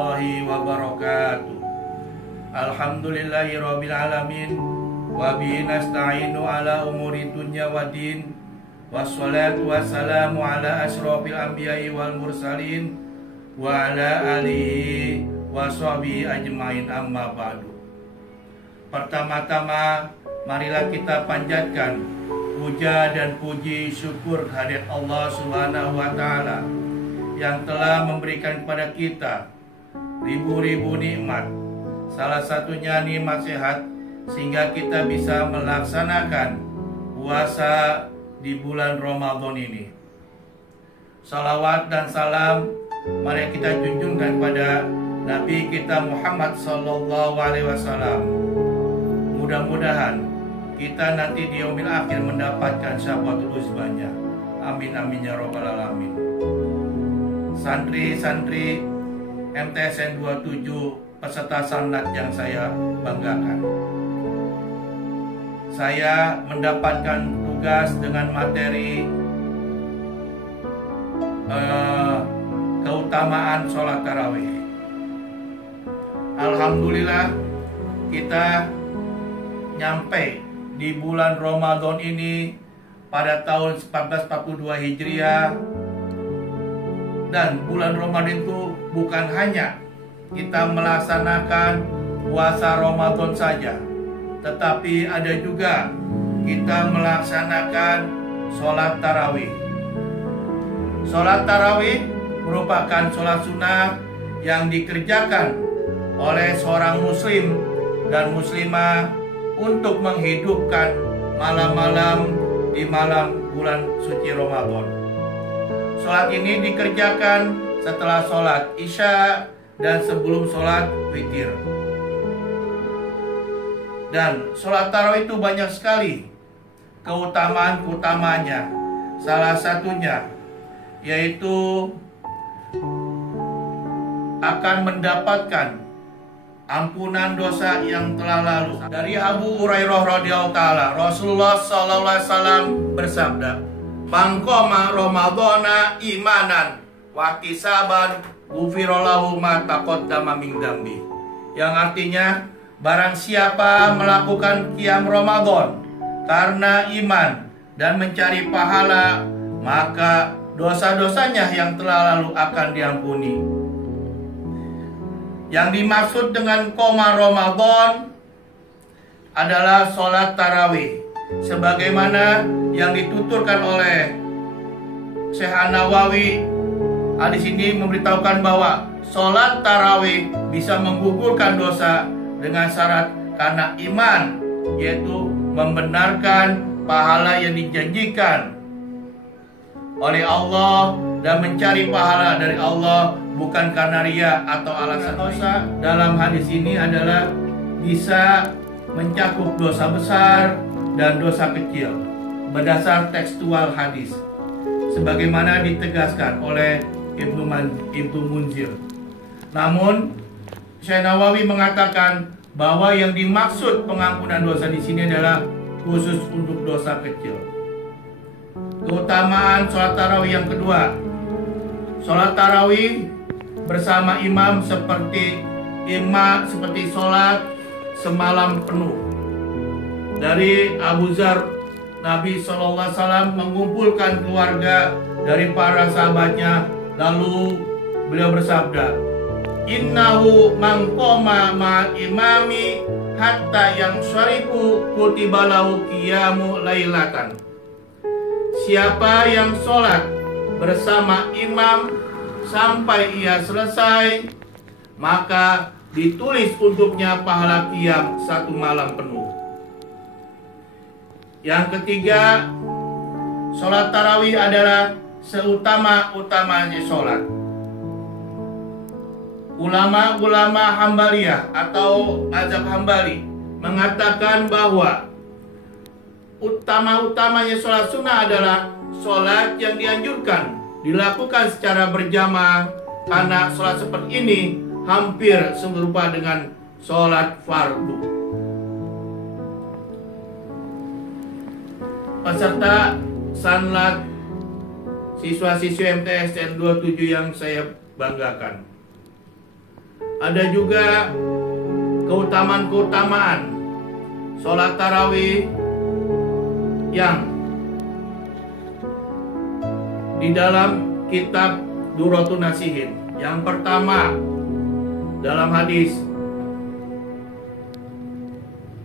warahmatullahi wabarakatuh. Alhamdulillahirabbil alamin wa bihi nasta'inu ala umuri dunya waddin. Wassalatu wassalamu ala asyrofil anbiya'i wal mursalin wa ala alihi wa sahbihi ajmain, amma ba'du. Pertama-tama marilah kita panjatkan puja dan puji syukur kehadirat Allah Subhanahu wa taala yang telah memberikan kepada kita ribu-ribu nikmat. Salah satunya nikmat sehat, sehingga kita bisa melaksanakan puasa di bulan Ramadan ini. Salawat dan salam mari kita junjungkan pada Nabi kita Muhammad sallallahu alaihi wasallam. Mudah-mudahan kita nanti di yaumil akhir mendapatkan syafaatul uzmanya. Amin amin ya rabbal alamin. Santri-santri MTSN 27 peserta sanad yang saya banggakan. Saya mendapatkan tugas dengan materi keutamaan sholat tarawih. Alhamdulillah kita nyampe di bulan Ramadan ini pada tahun 1442 Hijriah. Dan bulan Ramadan itu bukan hanya kita melaksanakan puasa Ramadan saja, tetapi ada juga kita melaksanakan sholat tarawih. Sholat tarawih merupakan sholat sunnah yang dikerjakan oleh seorang muslim dan muslimah untuk menghidupkan malam-malam di malam bulan suci Ramadan. Sholat ini dikerjakan setelah sholat Isya dan sebelum sholat witir. Dan sholat tarawih itu banyak sekali keutamaan-keutamanya. Salah satunya yaitu akan mendapatkan ampunan dosa yang telah lalu. Dari Abu Hurairah radhiyallahu taala, Rasulullah sallallahu alaihi wasallam bersabda, "Man qama Ramadhana imanan wa ihtisaban, ghufira lahu ma taqaddama min dzambi." Yang artinya, barang siapa melakukan qiyam Ramadan karena iman dan mencari pahala, maka dosa-dosanya yang telah lalu akan diampuni. Yang dimaksud dengan qoma Ramadan adalah sholat tarawih, sebagaimana yang dituturkan oleh Syekh An-Nawawi. Hadis ini memberitahukan bahwa sholat tarawih bisa menggugurkan dosa dengan syarat karena iman, yaitu membenarkan pahala yang dijanjikan oleh Allah dan mencari pahala dari Allah, bukan karena ria atau alasan dosa. Dalam hadis ini adalah bisa mencakup dosa besar dan dosa kecil berdasar tekstual hadis, sebagaimana ditegaskan oleh Ibnu Munzir. Namun Syekh Nawawi mengatakan bahwa yang dimaksud pengampunan dosa di sini adalah khusus untuk dosa kecil. Keutamaan sholat tarawih yang kedua, sholat tarawih bersama imam seperti sholat semalam penuh. Dari Abu Dzar, Nabi SAW mengumpulkan keluarga dari para sahabatnya, lalu beliau bersabda, "Innahu man qoma ma'al imami hatta yang syarifu kutiba lahu qiyamu lailatan." Siapa yang sholat bersama imam sampai ia selesai, maka ditulis untuknya pahala qiyam satu malam penuh. Yang ketiga, sholat tarawih adalah seutama-utamanya sholat. Ulama-ulama Hambaliyah atau mazhab Hambali mengatakan bahwa utama-utamanya sholat sunnah adalah sholat yang dianjurkan dilakukan secara berjamaah, karena sholat seperti ini hampir serupa dengan sholat fardu. Peserta sanlat siswa-siswi MTSN 27 yang saya banggakan, Ada juga keutamaan-keutamaan sholat tarawih yang di dalam kitab Duratun Nasihin. Yang pertama, dalam hadis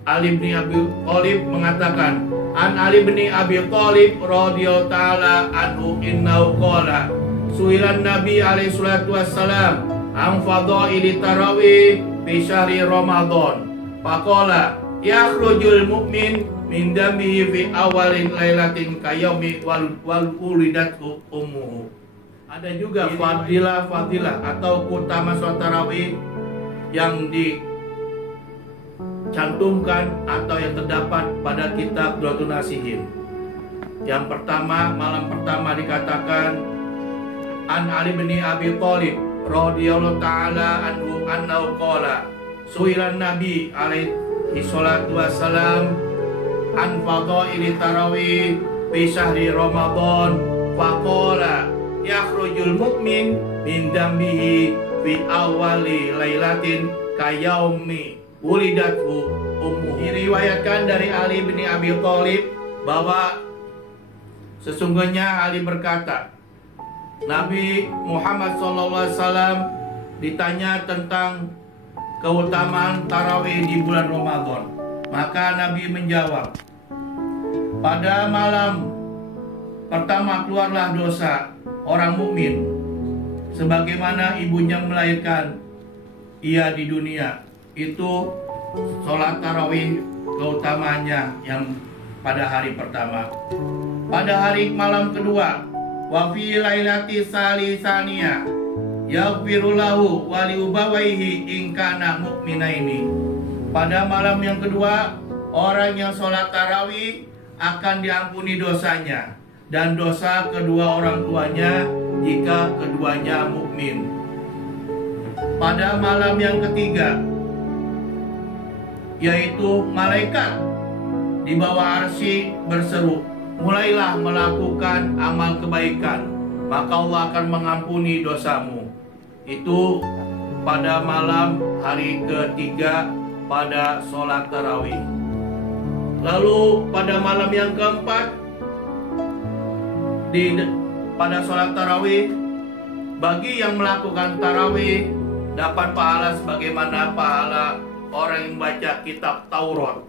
Ali bin Abi Thalib mengatakan, An Ali bin Abi Thalib radhiyallahu ta'ala anhu innahu qala su'ilan Nabi alaihi salatu wassalam an fadhaili tarawih fi syahri Ramadan faqala yakhrujul mu'min min damihi fi awalin lailatin kayaumi wal ulidatu ummuhu. Ada juga fadilah atau keutamaan sholat tarawih yang dicantumkan atau yang terdapat pada kitab Duratun Nasihin. Yang pertama, malam pertama dikatakan An Ali bin Abi Thalib radhiyallahu ta'ala anhu annahu qala su'ilan Nabi alaihi salatu wassalam an fadhaili tarawih fi syahri Ramadan faqala yakhrujul mu'min min dambihi fi awali lailatin kayaumi wulidathu ummu. Diriwayatkan dari Ali bin Abi Thalib bahwa sesungguhnya Ali berkata, Nabi Muhammad SAW ditanya tentang keutamaan tarawih di bulan Ramadan. Maka Nabi menjawab, pada malam pertama keluarlah dosa orang mukmin sebagaimana ibunya melahirkan ia di dunia. Itu sholat tarawih keutamaannya yang pada hari pertama. Pada hari malam kedua, wa fi lailati salisaniya yaghfirullahu wa liubawaihi in kana mu'minaini. Pada malam yang kedua, orang yang sholat tarawih akan diampuni dosanya dan dosa kedua orang tuanya jika keduanya mukmin. Pada malam yang ketiga, yaitu malaikat di bawah arsy berseru, mulailah melakukan amal kebaikan, maka Allah akan mengampuni dosamu. Itu pada malam hari ketiga pada sholat tarawih. Lalu pada malam yang keempat, pada sholat tarawih, bagi yang melakukan tarawih dapat pahala sebagaimana pahala orang yang baca kitab Taurat,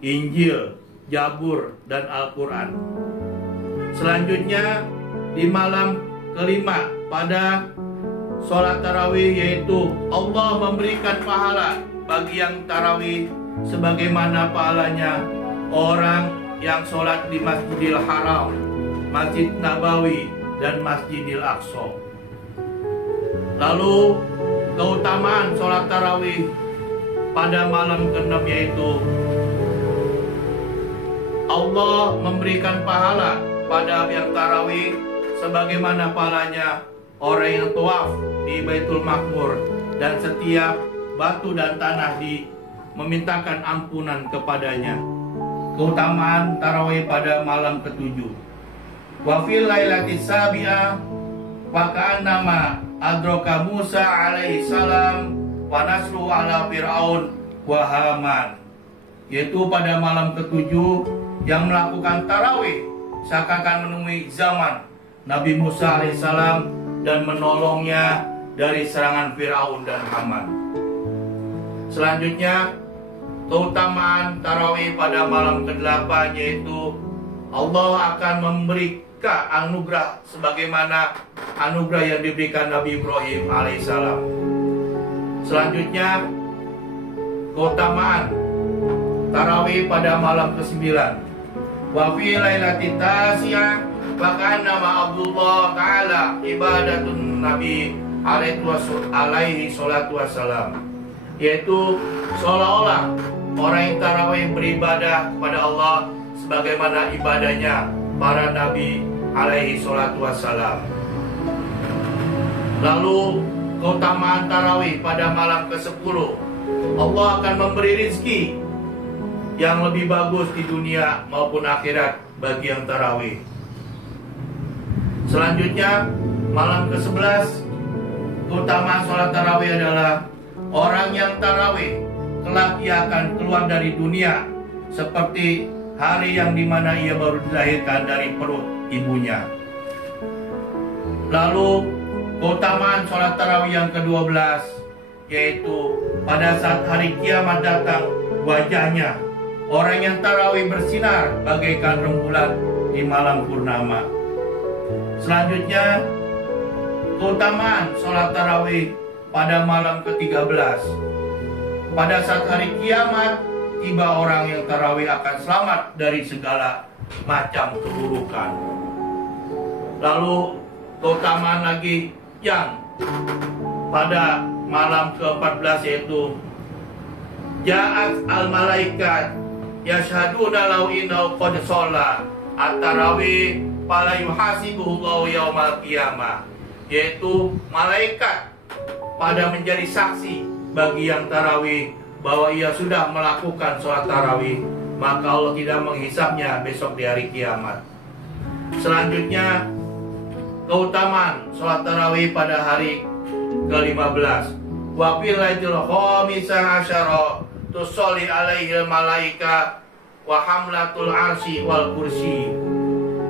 Injil, Zabur, dan Al-Quran. Selanjutnya di malam kelima pada sholat tarawih, yaitu Allah memberikan pahala bagi yang tarawih sebagaimana pahalanya orang yang sholat di Masjidil Haram, Masjid Nabawi, dan Masjidil Aqsa. Lalu keutamaan sholat tarawih pada malam ke-6, yaitu Allah memberikan pahala pada yang tarawih sebagaimana pahalanya orang yang tawaf di Baitul Maqmur dan setiap batu dan tanah memintakan ampunan kepadanya. Keutamaan tarawih pada malam ke-7. Wa fil lailati sabi'ah wa ka'annama adraka Musa alaihi salam wa nasru ala Fir'aun wa Haman. Yaitu pada malam ke-7 yang melakukan tarawih seakan menemui zaman Nabi Musa alaihi salam dan menolongnya dari serangan Fir'aun dan Haman. Selanjutnya keutamaan tarawih pada malam ke-8, yaitu Allah akan memberikan anugerah sebagaimana anugerah yang diberikan Nabi Ibrahim alaihissalam. Selanjutnya keutamaan tarawih pada malam ke-9. Wa fi lailati tasiyah wa kana ma Abdullah taala ibadatun Nabi alaihi salatu wassalam. Yaitu seolah-olah orang yang tarawih beribadah kepada Allah sebagaimana ibadahnya para nabi alaihi salatu wassalam. Lalu keutamaan tarawih pada malam ke-10, Allah akan memberi rizki yang lebih bagus di dunia maupun akhirat bagi yang tarawih. Selanjutnya malam ke-11, keutamaan sholat tarawih adalah Orang yang tarawih kelak ia akan keluar dari dunia seperti hari yang dimana ia baru dilahirkan dari perut ibunya. Lalu keutamaan sholat tarawih yang ke-12, yaitu pada saat hari kiamat datang, wajahnya orang yang tarawih bersinar bagaikan rembulan di malam purnama. Selanjutnya, keutamaan sholat tarawih pada malam ke-13. Pada saat hari kiamat tiba, orang yang tarawih akan selamat dari segala macam keburukan. Lalu keutamaan lagi yang pada malam ke-14, yaitu Ja'at al-malaikat yashhaduna law innahu qad shalla at-tarawih fala yuhasibuhullahu yaumal qiyamah, yaitu malaikat pada menjadi saksi bagi yang tarawih bahwa ia sudah melakukan sholat tarawih, maka Allah tidak menghisapnya besok di hari kiamat. Selanjutnya, keutamaan sholat tarawih pada hari ke-15. Wa fil lailatul khamisah asyara tusolli alaihi malaika wa hamlatul arsy wal kursi,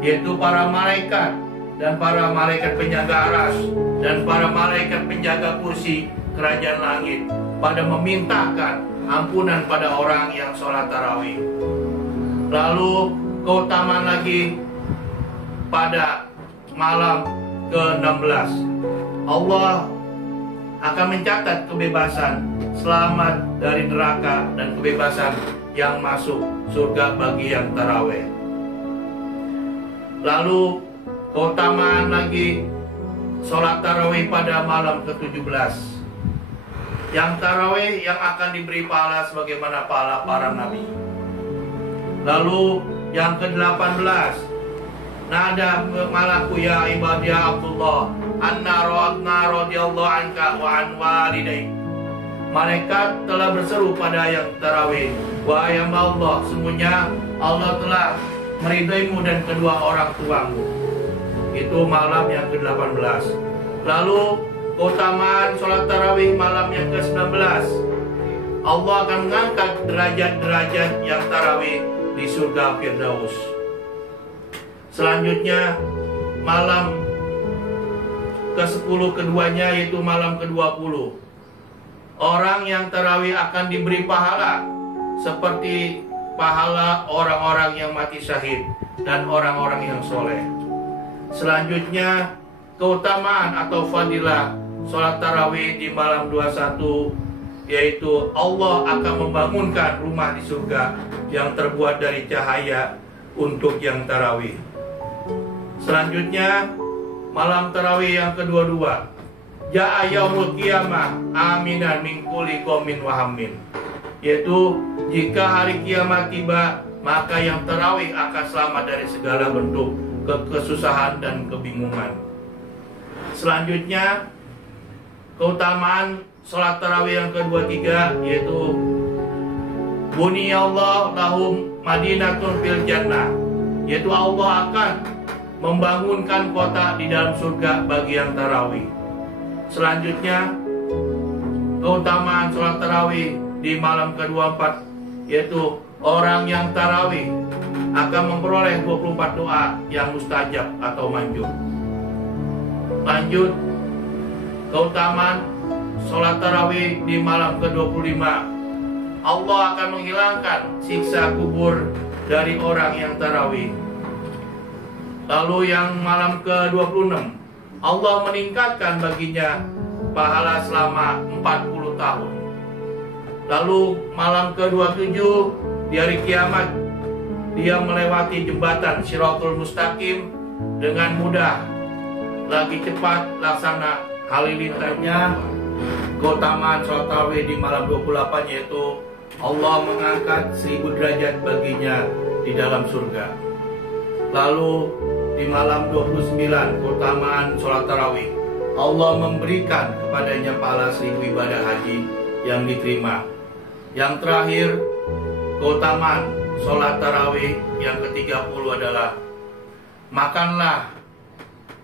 yaitu para malaikat dan para malaikat penjaga aras dan para malaikat penjaga kursi kerajaan langit pada memintakan ampunan pada orang yang sholat tarawih. Lalu keutamaan lagi pada malam ke-16, Allah akan mencatat kebebasan, selamat dari neraka, dan kebebasan yang masuk surga bagi yang tarawih. Lalu keutamaan lagi sholat tarawih pada malam ke-17. Yang tarawih yang akan diberi pahala sebagaimana pahala para nabi. Lalu yang ke-18, nada malaku ya ibadiyah Abdullah anna radhiyallahu anka wa an walidayk. Malaikat telah berseru pada yang tarawih, wahai hamba Allah, sesungguhnya Allah telah meridaimu dan kedua orang tuamu. Itu malam yang ke-18. Lalu keutamaan sholat tarawih malam yang ke-19, Allah akan mengangkat derajat-derajat yang tarawih di surga Firdaus. Selanjutnya malam ke-10 keduanya, yaitu malam ke-20. Orang yang tarawih akan diberi pahala seperti pahala orang-orang yang mati syahid dan orang-orang yang soleh. Selanjutnya keutamaan atau fadilah sholat tarawih di malam 21, yaitu Allah akan membangunkan rumah di surga yang terbuat dari cahaya untuk yang tarawih. Selanjutnya malam tarawih yang kedua, Ja'a yaumul qiyamah aminan min kulli qaumin wa hammin, yaitu jika hari kiamat tiba, maka yang tarawih akan selamat dari segala bentuk kesusahan dan kebingungan. Selanjutnya keutamaan sholat tarawih yang kedua-tiga, yaitu buniyallahu lahum madinatun fil jannah, yaitu Allah akan membangunkan kota di dalam surga bagi yang tarawih. Selanjutnya keutamaan sholat tarawih di malam ke-24, yaitu orang yang tarawih akan memperoleh 24 doa yang mustajab atau manjur. Lanjut, keutamaan sholat tarawih di malam ke-25, Allah akan menghilangkan siksa kubur dari orang yang tarawih. Lalu yang malam ke-26, Allah meningkatkan baginya pahala selama 40 tahun. Lalu malam ke-27, di hari kiamat dia melewati jembatan Shiratul Mustaqim dengan mudah, lagi cepat laksana halilintarnya. Keutamaan sholat tarawih di malam 28, yaitu Allah mengangkat 1000 derajat baginya di dalam surga. Lalu di malam 29, keutamaan sholat tarawih, Allah memberikan kepadanya pahala 1000 ibadah haji yang diterima. Yang terakhir, keutamaan sholat tarawih yang ke-30 adalah makanlah,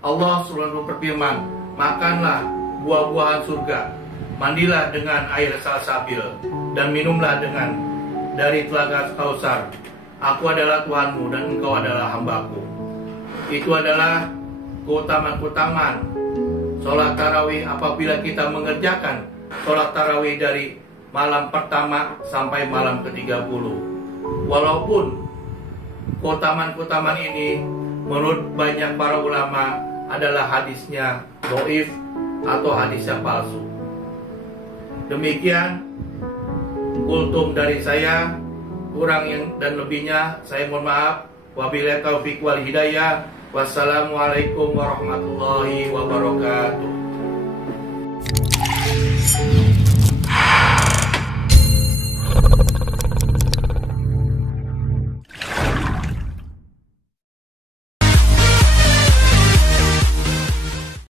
Allah selalu berfirman, makanlah buah-buahan surga mandilah dengan air salsabil dan minumlah dari telaga Kausar. Aku adalah Tuhanmu dan engkau adalah hambaku. Itu adalah keutamaan sholat tarawih apabila kita mengerjakan sholat tarawih dari malam pertama sampai malam ke-30. Walaupun keutamaan ini menurut banyak para ulama adalah hadisnya dhaif atau hadisnya palsu. Demikian kultum dari saya, kurang dan lebihnya saya mohon maaf. Wabillahi taufiq wal hidayah. Wassalamualaikum warahmatullahi wabarakatuh.